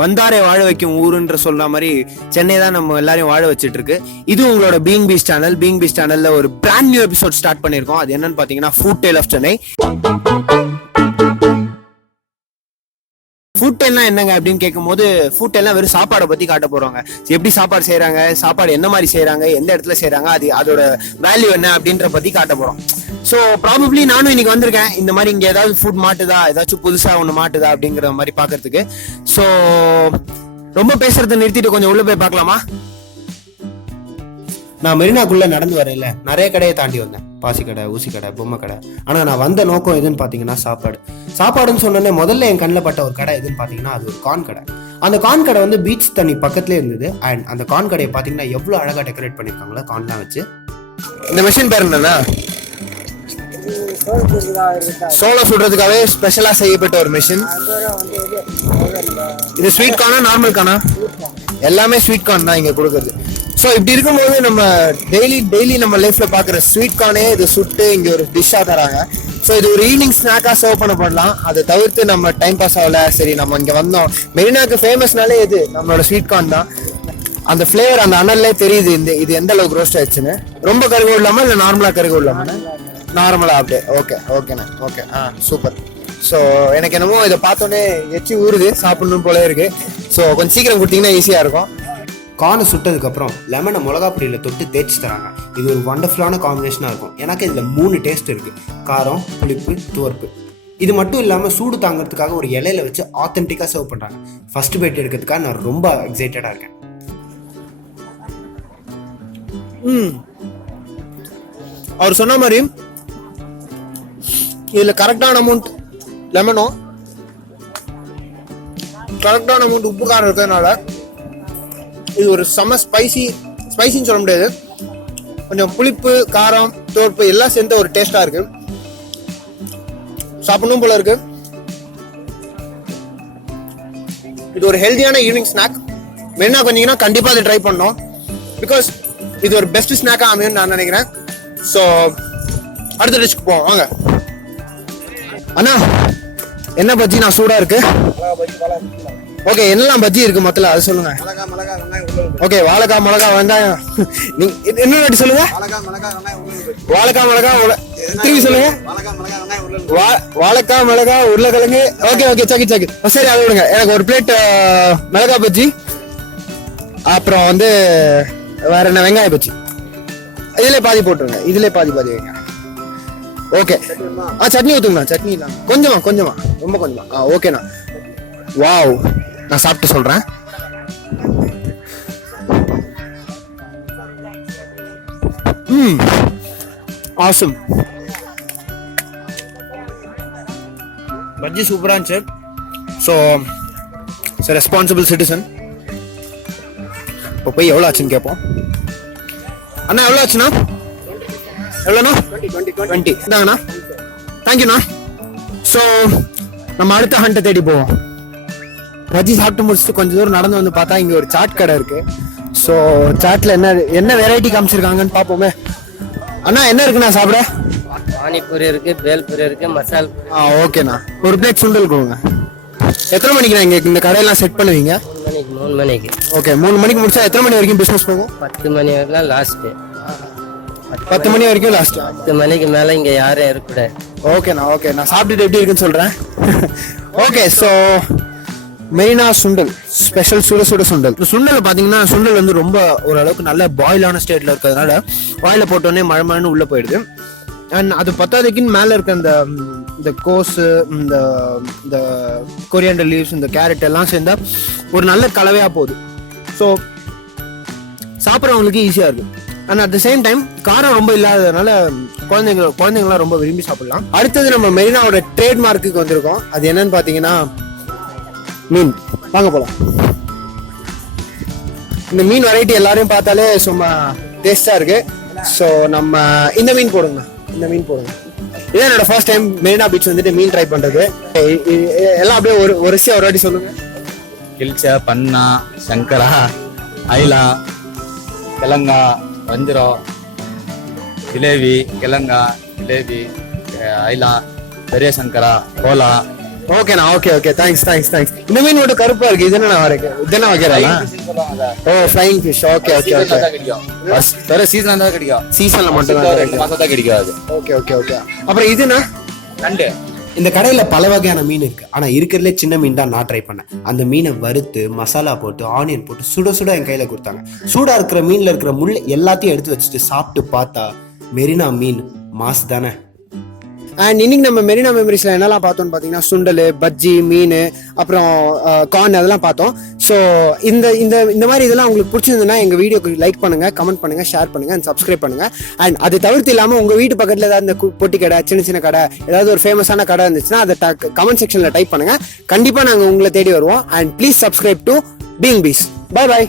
வந்தாரை வாழ வைக்கும் ஊருன்ற சொல்ற மாதிரி சென்னை தான் நம்ம எல்லாரையும் வாழ வச்சிட்டு இருக்கு. இது உங்களோட Being Peace channel. Being Peace சேனல்ல ஒரு பிராண்ட் நியூ எபிசோட் ஸ்டார்ட் பண்ணிருக்கோம். அது என்னன்னு பாத்தீங்கன்னா food tale of Chennai. Food டேல்னா என்னங்க அப்படின்னு கேட்கும்போது, ஃபுட் டேல்னா வெறும் சாப்பாடை பத்தி காட்ட போறாங்க. எப்படி சாப்பாடு செய்யறாங்க, சாப்பாடு என்ன மாதிரி செய்யறாங்க, எந்த இடத்துல செய்யறாங்க, அதோட வேல்யூ என்ன அப்படின்ற பத்தி காட்ட போறோம். ஸோ ப்ராபப்ளி நானும் இன்னைக்கு வந்திருக்கேன் இந்த மாதிரி இங்க ஏதாவது ஃபுட் மாட்டுதா, ஏதாச்சும் புதுசா ஒண்ணு மாட்டுதா அப்படிங்கிற மாதிரி பாக்குறதுக்கு. ஸோ ரொம்ப பேசுறதை நிறுத்திட்டு கொஞ்சம் உள்ள போய் பார்க்கலாமா? நான் மெரினாக்குள்ள நடந்து வரையில நிறைய கடையை தாண்டி வந்தேன். பாசி கடை, ஊசி கடை, பொம்மை கடை. ஆனா நான் வந்த நோக்கம் எதுன்னு பாத்தீங்கன்னா சாப்பாடுன்னு சொன்னோன்னே முதல்ல என் கண்ணில் பட்ட ஒரு கடை எதுன்னு பாத்தீங்கன்னா அது ஒரு கார்ன் கடை. அந்த கார்ன் கடை வந்து பீச் தண்ணி பக்கத்துலேயே இருந்தது. அண்ட் அந்த கார்ன் கடையை பாத்தீங்கன்னா எவ்வளவு அழகா டெக்கரேட் பண்ணிருக்காங்களா கார்ன்லாம் வச்சு. இந்த மெஷின் பேர் என்னன்னா, சோளம் சுடுறதுக்காகவே ஸ்பெஷலா செய்யப்பட்ட ஒரு மெஷின். இது ஸ்வீட் கார்னா நார்மல் கார்னா? எல்லாமே ஸ்வீட் கார்ன் தான் இங்க கொடுக்குறது. ஸோ இப்படி இருக்கும்போது நம்ம டெய்லி நம்ம லைஃப்ல பாக்குற ஸ்வீட் கார்னே இது சுட்டு இங்க ஒரு டிஷ்ஷா தராங்க. ஸோ இது ஒரு ஈவினிங் ஸ்நாக்கா சர்வ் பண்ணப்படலாம். அதை தவிர்த்து நம்ம டைம் பாஸ் ஆகல, சரி நம்ம இங்க வந்தோம். மெரினாக்கு ஃபேமஸ்னாலே இது நம்மளோட ஸ்வீட் கார்ன் தான். அந்த ஃபிளேவர் அந்த அனல்லே தெரியுது இது எந்த அளவுக்கு ரோஸ்ட் ஆயிடுச்சுன்னு. ரொம்ப கருகு இல்லாம இல்ல நார்மலா கருகு இல்லாம? நார்மலா அப்படியே. ஓகேண்ணா. Okay, super. ஸோ எனக்கு என்னமோ இதை பார்த்தோன்னே எச்சி ஊறுது, சாப்பிடணும் போல இருக்கு. ஸோ கொஞ்சம் சீக்கிரம் கொடுத்தீங்கன்னா ஈஸியா இருக்கும். கார்னை சுட்டதுக்கு அப்புறம் லெமனை மிளகா பொடியில தொட்டு தேய்ச்சி தராங்க. இது ஒரு வண்டர்ஃபுல்லான காம்பினேஷனா இருக்கும். எனக்கு இதுல 3 டேஸ்ட் இருக்கு: காரம், புளிப்பு, துவர்ப்பு. இது மட்டும் இல்லாம சூடு தாங்கிறதுக்காக ஒரு இலையில வச்சு ஆத்தென்டிக்கா சர்வ் பண்றாங்க. ஃபர்ஸ்ட் பைட் எடுக்கிறதுக்காக நான் ரொம்ப எக்ஸைட்டடா இருக்கேன். அவர் சொன்ன மாதிரி இதுல கரெக்டான அமௌண்ட் லெமனும் கரெக்டான அமௌண்ட் உப்பு காரம் இருக்கிறதுனால இது ஒரு செம ஸ்பைசின்னு சொல்ல முடியாது. கொஞ்சம் புளிப்பு, காரம், தோற்பு எல்லாம் சேர்ந்த ஒரு டேஸ்டா இருக்கு. சாப்பிடணும் போல இருக்கு. இது ஒரு ஹெல்தியான ஈவினிங் ஸ்நாக். மெரினா வந்தீங்கன்னா கண்டிப்பா அதை ட்ரை பண்ணணும். பிகாஸ் இது ஒரு பெஸ்ட் ஸ்நாக்கா அமையும் நான் நினைக்கிறேன். ஸோ அடுத்த டிஷ்க்கு போவோம் வாங்க. அண்ணா என்ன பஜ்ஜி நான் சூடா இருக்கு? ஓகே, என்னெல்லாம் பஜ்ஜி இருக்கு மொத்தல அது சொல்லுங்க. ஓகே, வாழைக்காய், மிளகாய், வெங்காயம். என்ன வாட்டி சொல்லுங்க? வாழைக்காய், மிளகாய், திரும்பி சொல்லுங்க. வாழைக்காய், மிளகாய், உருளைக்கிழங்கு. ஓகே, சக்கி. சரி, அதை விடுங்க. எனக்கு ஒரு பிளேட் மிளகாய் பஜ்ஜி, அப்புறம் வந்து வேற என்ன, வெங்காய பஜ்ஜி. இதுல பாதி போட்டுருங்க, இதுல பாதி வைங்க. ஓகே, சட்னி ஊத்துங்கண்ணா. சட்னி தான் கொஞ்சமா, ரொம்ப கொஞ்சமா. ஓகேண்ணா. வாவ், நான் சாப்பிட்டு சொல்றேன். ஆசம். பஜ்ஜி சூப்பரா இருந்துச்சு. So responsible citizen. இப்போ போய் எவ்வளோ ஆச்சுன்னு கேட்போம். அண்ணா எவ்வளோ ஆச்சுண்ணா? எவ்வளோண்ணா? 20. இந்தாங்கண்ணா. தேங்க்யூண்ணா. ஸோ நம்ம அடுத்த ஹண்ட்டை தேடி போவோம். பஜ்ஜி சாப்பிட்டு முடிச்சுட்டு கொஞ்சம் தூரம் நடந்து வந்து பார்த்தா இங்கே ஒரு சாட் கடை இருக்கு. ஸோ சாட்ல என்ன வெரைட்டி காமிச்சிருக்காங்கன்னு பார்ப்போமே. அண்ணா என்ன இருக்குண்ணா சாப்பிட? பானிபூரி இருக்கு, பேல்பூரி இருக்கு, மசால். ஓகேண்ணா. ஒரு பிளேட் சுண்டல் கொடுங்க. எத்தனை மணிக்குண்ணா இங்கே இந்த கடையெல்லாம் செட் பண்ணுவீங்க? 3 மணிக்கு. ஓகே, 3 மணிக்கு முடிச்சா எத்தனை மணி வரைக்கும் பிசினஸ் போகும்? 10 மணி வரைக்கும் லாஸ்ட். 10 மணி வரைக்கும் லாஸ்ட். 10 மணிக்கு மேல இங்க யாரும் இருக்கக்கூடாது. ஓகேண்ணா. ஓகே, நான் சாப்பிட்டுட்டு எப்படி இருக்குன்னு சொல்றேன். ஓகே, ஸோ மெரினா சுண்டல் ஸ்பெஷல் சுட சுண்டல். சுண்டல் பாத்தீங்கன்னா சுண்டல் வந்து ரொம்ப ஓரளவுக்கு நல்ல பாயிலான ஸ்டேட்ல இருக்கிறதுனால வாயில போட்டோடனே மழை உள்ள போயிடுது. அண்ட் அது பத்தாதைக்குன்னு மேல இருக்க இந்த கோஸு, இந்த கொரியாண்டர் லீவ்ஸ், இந்த கேரட் எல்லாம் சேர்ந்தா ஒரு நல்ல கலவையா போகுது. ஸோ சாப்பிட்றவங்களுக்கு ஈஸியா இருக்கு. And at the same time காரம் ரொம்ப இல்லாததுனால குழந்தைங்களாம் ரொம்ப விரும்பி சாப்பிடலாம். அடுத்தது நம்ம மெரினாவோட ட்ரேட்மார்க்குக்கு வந்திருக்கோம். அது என்னன்னு பாத்தீங்கன்னா மீன். வாங்க போலாம். இந்த மீன் வெரைட்டி எல்லாரையும் பார்த்தாலே சும்மா டேஸ்டா இருக்கு. ஸோ நம்ம இந்த மீன் போடுங்க. இதான் என்னோட ஃபர்ஸ்ட் டைம் மெரினா பீச் வந்துட்டு மீன் ட்ரை பண்றது. எல்லாம் அப்படியே ஒரு வாட்டி சொல்லுங்க. கில்ச்சா, பன்னா, சங்கரா, ஐலா, கிழங்கா, வஞ்சிரம், ஜிலேபி, கிழங்கா, ஜிலேபி, ஐலா, பெரிய சங்கரா, கோலா, ஓகேண்ணா ஓகே தேங்க்ஸ். இந்த மீன் மட்டும் கருப்பா இருக்கு, இது என்ன இருக்கு, இது என்ன வைக்கிறா? ஓ ஃப்ளைங் ஃபிஷ். ஓகே வேற சீசன் தான் கிடைக்கும், சீசன்ல மட்டும் தான் கிடைக்கும். மாசம் தான் கிடைக்காது. ஓகே. அப்புறம் இதுனா நண்டு. இந்த கடையில பல வகையான மீன் இருக்கு, ஆனா இருக்கிறதுலே சின்ன மீன் தான் நான் ட்ரை பண்ணேன். அந்த மீனை வறுத்து மசாலா போட்டு ஆனியன் போட்டு சுட சுட என் கையில கொடுத்தாங்க. சூடா இருக்கிற மீன்ல இருக்கிற முள் எல்லாத்தையும் எடுத்து வச்சுட்டு சாப்பிட்டு பார்த்தா மெரினா மீன் மாஸ் தானே. அண்ட் இன்னைக்கு நம்ம மெரினா மெமரிஸ்ல என்னெல்லாம் பார்த்தோம்னு பார்த்தீங்கன்னா சுண்டல், பஜ்ஜி, மீன், அப்புறம் கார்ன் அதெல்லாம் பார்த்தோம். ஸோ இந்த இந்த இந்த மாதிரி இதெல்லாம் உங்களுக்கு பிடிச்சிருந்ததுன்னா எங்கள் வீடியோக்கு லைக் பண்ணுங்க, கமெண்ட் பண்ணுங்க, ஷேர் பண்ணுங்க அண்ட் சப்ஸ்கிரைப் பண்ணுங்க. அண்ட் அது தவிர்த்து இல்லாமல் உங்கள் வீட்டு பக்கத்தில் ஏதாவது இந்த பொட்டி கடை, சின்ன கடை, ஏதாவது ஒரு ஃபேமஸான கடை இருந்துச்சுன்னா அதை கமெண்ட் செக்ஷனில் டைப் பண்ணுங்க. கண்டிப்பாக நாங்கள் உங்களை தேடி வருவோம். And please subscribe to Being Peace. By.